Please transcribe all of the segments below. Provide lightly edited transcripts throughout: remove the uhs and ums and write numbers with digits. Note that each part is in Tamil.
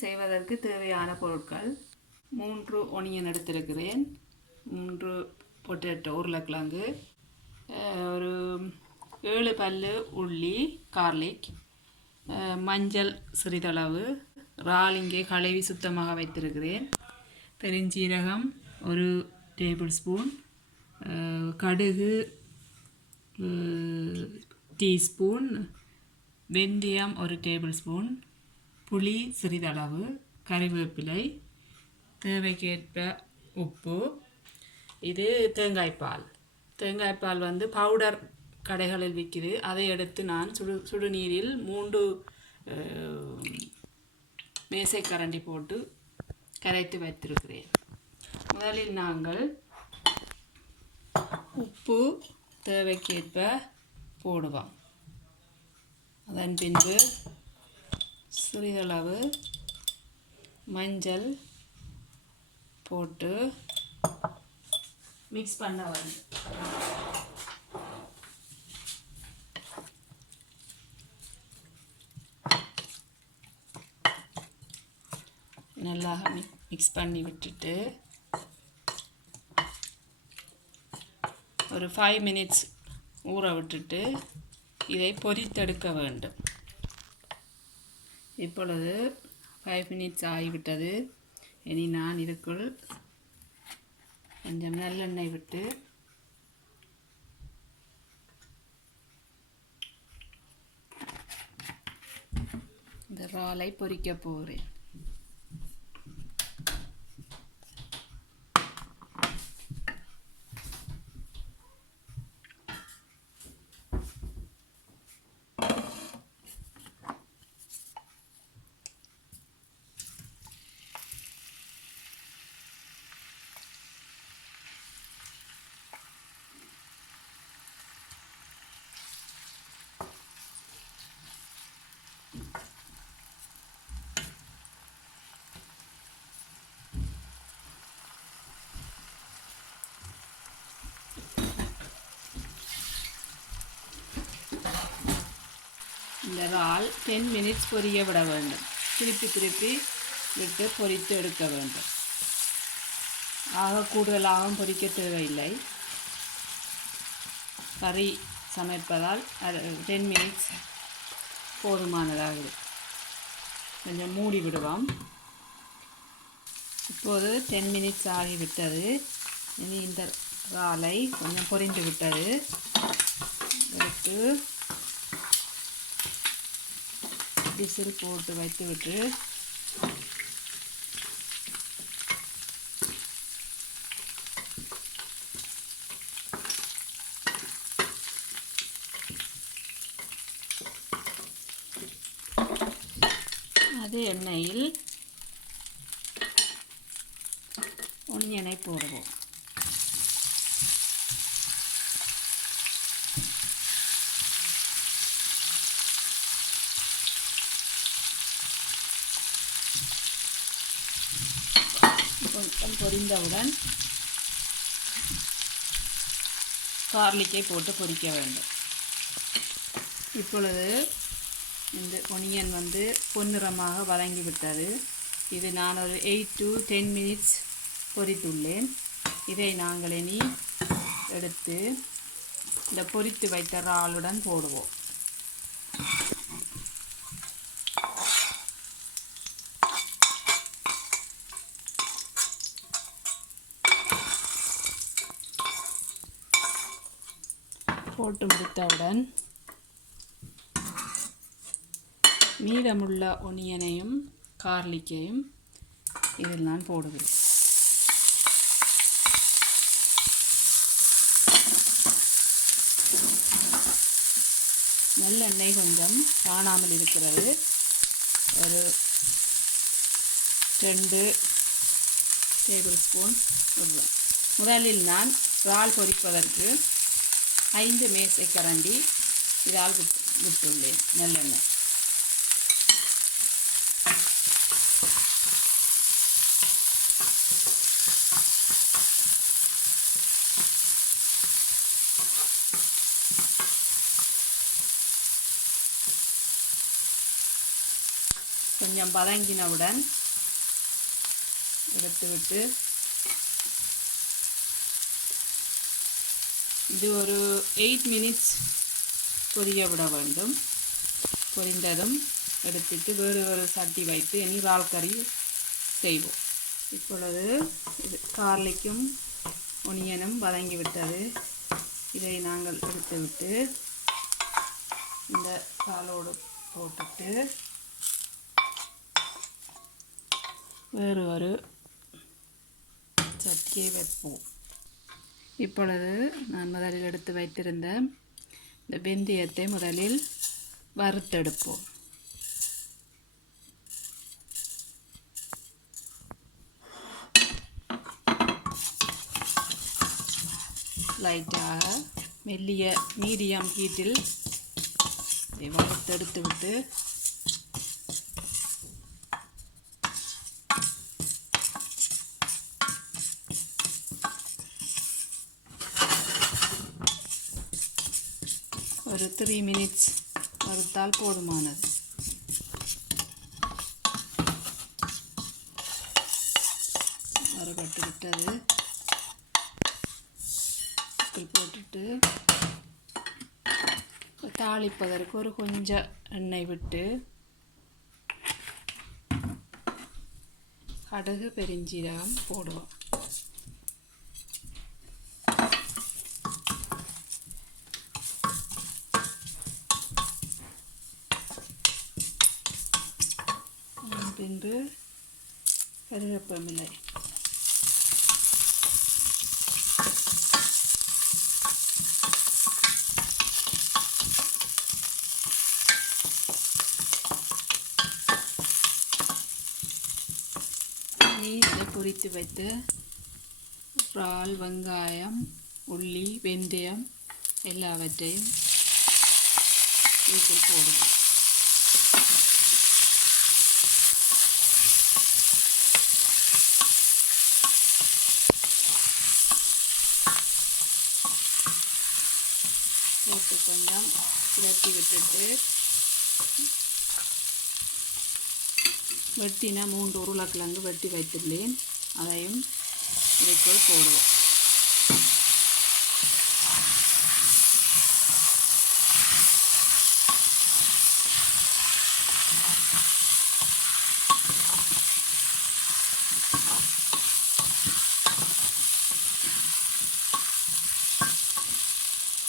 செய்வதற்கு தேவையான பொருட்கள் 3 ஒனியன் எடுத்திருக்கிறேன், 3 பொட்டேட்டோ உருளைக்கிழங்கு, ஒரு 7 பல்லு உள்ளி கார்லிக், மஞ்சள் சிறிதளவு, இறால் இங்கே கழுவி சுத்தமாக வைத்திருக்கிறேன், பெருஞ்சீரகம் 1 டேபிள் ஸ்பூன், கடுகு டீஸ்பூன், வெந்தயம் 1 டேபிள் ஸ்பூன், புளி சிறிதளவு, கறிவேப்பிலை, தேவைக்கேற்ப உப்பு. இது தேங்காய்ப்பால் வந்து பவுடர் கடைகளில் விற்கிது. அதை எடுத்து நான் சுடுநீரில் 3 மேசைக்கரண்டி போட்டு கரைத்து வைத்திருக்கிறேன். முதலில் நாங்கள் உப்பு தேவைக்கேற்ப போடுவோம். அதன் பின்பு சிறிதளவு மஞ்சள் போட்டு மிக்ஸ் பண்ண வேண்டும். நல்லா மிக்ஸ் பண்ணி விட்டுட்டு ஒரு 5 மினிட்ஸ் ஊற விட்டுட்டு இதை பொரித்தெடுக்க வேண்டும். இப்பொழுது 5 மினிட்ஸ் ஆகிவிட்டது. இனி நான் இதுக்குள் கொஞ்சம் நல்லெண்ணெய் விட்டு இந்த இறாலை பொரிக்க போகிறேன். இந்த இறால் 10 மினிட்ஸ் பொரிய விட வேண்டும். திருப்பி விட்டு பொரித்து எடுக்க வேண்டும். கூடுதலாகவும் பொரிக்க தேவையில்லை. கறி சமைப்பதால் 10 மினிட்ஸ் போதுமானதாகுது. கொஞ்சம் மூடி விடுவோம். இப்போது 10 மினிட்ஸ் ஆகிவிட்டது. இனி இந்த இறாலை கொஞ்சம் பொரிந்து விட்டது. எடுத்து விசில் போட்டு வைத்துவிட்டு அதே எண்ணெயில் ஒனியனை போடுவோம். கொஞ்சம் பொரிந்தவுடன் கார்லிக்கை போட்டு பொரிக்க வேண்டும். இப்பொழுது இந்த ஒனியன் வந்து பொன்னிறமாக வதங்கிவிட்டது. இது நான் ஒரு 8 to 10 மினிட்ஸ் பொரித்துள்ளேன். இதை நாங்கள் இனி எடுத்து இந்த பொரித்து வைத்த இறாலுடன் போடுவோம். போட்டு முடித்தவுடன் மீதமுள்ள ஒனியனையும் கார்லிக்கையும் இதில் நான் போடுகிறேன். நல்லெண்ணெய் கொஞ்சம் காணாமல் இருக்கிறது. ஒரு 2 டேபிள் ஸ்பூன் விடுவேன். முதலில் நான் இறால் பொரிப்பதற்கு 5 மேசைக்கரண்டி இறால் விட்டுள்ளேன் நல்லெண்ணெய். கொஞ்சம் வதங்கினவுடன் எடுத்துவிட்டு இது ஒரு 8 மினிட்ஸ் பொரிய விட வேண்டும். பொரிந்ததும் எடுத்துட்டு வேறு ஒரு சட்டி வைத்து இனி இறால் கறி செய்வோம். இப்பொழுது இது கார்லிக்கும் ஒனியனும் வதங்கிவிட்டது. இதை நாங்கள் எடுத்துவிட்டு இந்த காலோடு போட்டுட்டு வேறு ஒரு சட்டியை வைப்போம். இப்பொழுது நான் முதலில் எடுத்து வைத்திருந்த இந்த வெந்தயத்தை முதலில் வறுத்தெடுப்போம். லைட்டாக மெல்லிய மீடியம் ஹீட்டில் இதை வறுத்தெடுத்து விட்டு ஒரு 3 மினிட்ஸ் வறுத்தால் போதுமானது. வறுபட்டு விட்டது. போட்டுட்டு தாளிப்பதற்கு ஒரு கொஞ்சம் எண்ணெய் விட்டு கடுகு பெருஞ்சீரகம் போடுவோம். பின்பு கருவேப்பிலை இதை பொரித்து வைத்து இறால், வெங்காயம், உள்ளி, வெந்தயம் எல்லாவற்றையும் இதுக்குள் போடுவோம். போட்டு கொஞ்சம் இறக்கி விட்டுட்டு வெட்டின 3 உருளைக்கிழங்கு வெட்டி வைத்துள்ளேன். அதையும் இதுக்குள் போடுவோம்.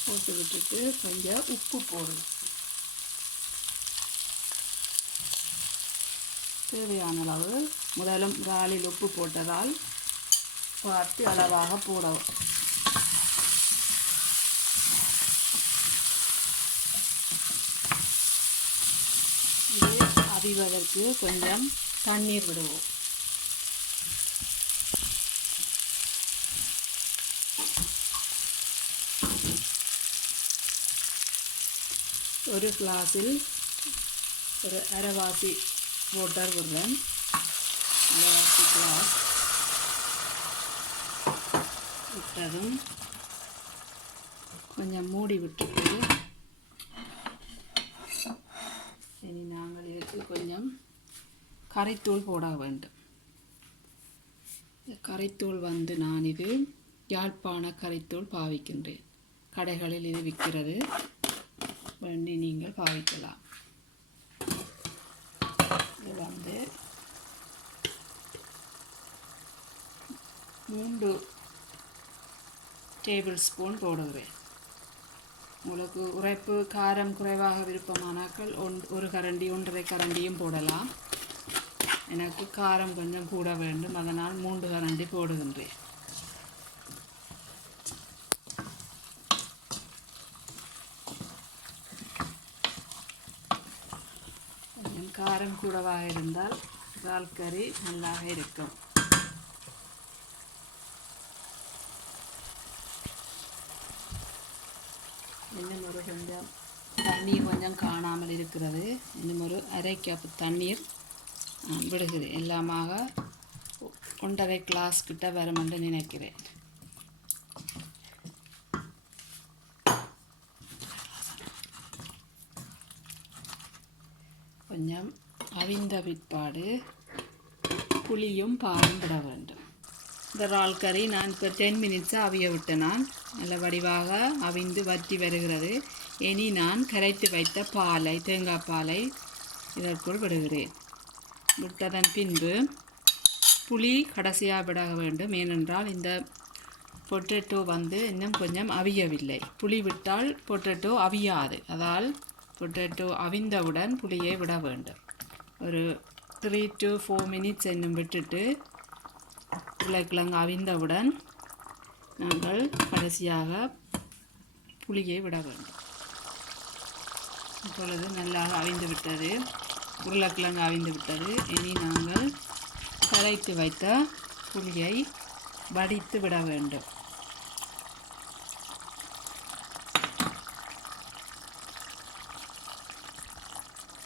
போட்டு விட்டுட்டு கொஞ்சம் உப்பு போடுவோம். தேவையான அளவு முதலும் இறாலில் உப்பு போட்டதால் பார்த்து அளவாக போடவும். இது அவிவதற்கு கொஞ்சம் தண்ணீர் விடுவோம். ஒரு கிளாஸில் ஒரு அரைவாசி வாட்டர் விடுறேன். அரைவாசி கிளாஸ் விட்டதும் கொஞ்சம் மூடி விட்டுட்டு இனி நாங்கள் இதுக்கு கொஞ்சம் கறித்தூள் போட வேண்டும். கறித்தூள் வந்து நான் இது யாழ்ப்பாண கறித்தூள் பாவிக்கின்றேன். கடைகளில் இது விற்கிறது, வேண்டி நீங்கள் பாவிக்கலாம். இது வந்து 3 டேபிள் ஸ்பூன் போடுகிறேன். உங்களுக்கு உரைப்பு காரம் குறைவாக விருப்பமானாக்கள் 1 கரண்டி 1.5 கரண்டியும் போடலாம். எனக்கு காரம் கொஞ்சம் கூட வேண்டும், அதனால் 3 கரண்டி போடுகின்றேன். கொஞ்சம் காரம் கூடவாக இருந்தால் இறால் கறி நல்லாக இருக்கும். இன்னும் ஒரு கொஞ்சம் தண்ணீர் கொஞ்சம் காணாமல் இருக்கிறது. இன்னும் ஒரு அரை கப் தண்ணீர் விடுகிறேன். எல்லாமாக 1.5 கிளாஸ் கிட்ட வரும் என்று நினைக்கிறேன். கொஞ்சம் அவிந்த பிற்பாடு புளியும் பாலும் விட வேண்டும். இந்த இறால் கறி நான் இப்போ 10 மினிட்ஸாக அவிய விட்டேன். நான் நல்ல வடிவாக அவிந்து வற்றி வருகிறது. இனி நான் கரைத்து வைத்த பாலை, தேங்காய் பாலை இதற்குள் விடுகிறேன். விட்டதன் பின்பு புளி கடைசியாக விட வேண்டும். ஏனென்றால் இந்த பொட்டேட்டோ வந்து இன்னும் கொஞ்சம் அவியவில்லை. புளி விட்டால் பொட்டேட்டோ அவியாது. அதால் பொட்டேட்டோ அவிந்தவுடன் புளியை விட வேண்டும். ஒரு 3 to 4 மினிட்ஸ் இன்னும் விட்டுட்டு உருளைக்கிழங்கு அவிந்தவுடன் நாங்கள் கடைசியாக புளியை விட வேண்டும். இப்பொழுது நல்லா அவிந்து விட்டது, உருளைக்கிழங்கு அவிந்து விட்டது. இனி நாங்கள் கரைத்து வைத்த புளியை வடித்து விட வேண்டும்.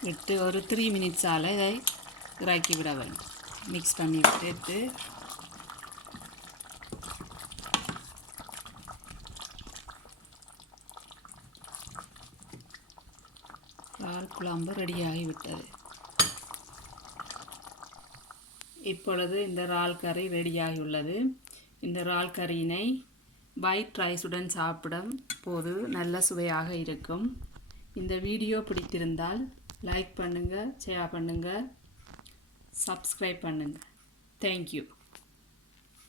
விட்டு ஒரு 3 மினிட்ஸால் இதை இறக்கி விட வேண்டும். மிக்ஸ் பண்ணி விட்டு இறால் குழம்பு ரெடியாகிவிட்டது. இப்பொழுது இந்த இறால் கறி ரெடியாகியுள்ளது. இந்த இறால் கறியினை ஒயிட் ரைஸுடன் சாப்பிடும் போது நல்ல சுவையாக இருக்கும். இந்த வீடியோ பிடித்திருந்தால் லைக் பண்ணுங்கள், ஷேர் பண்ணுங்கள், சப்ஸ்கிரைப் பண்ணுங்கள். தேங்க்யூ.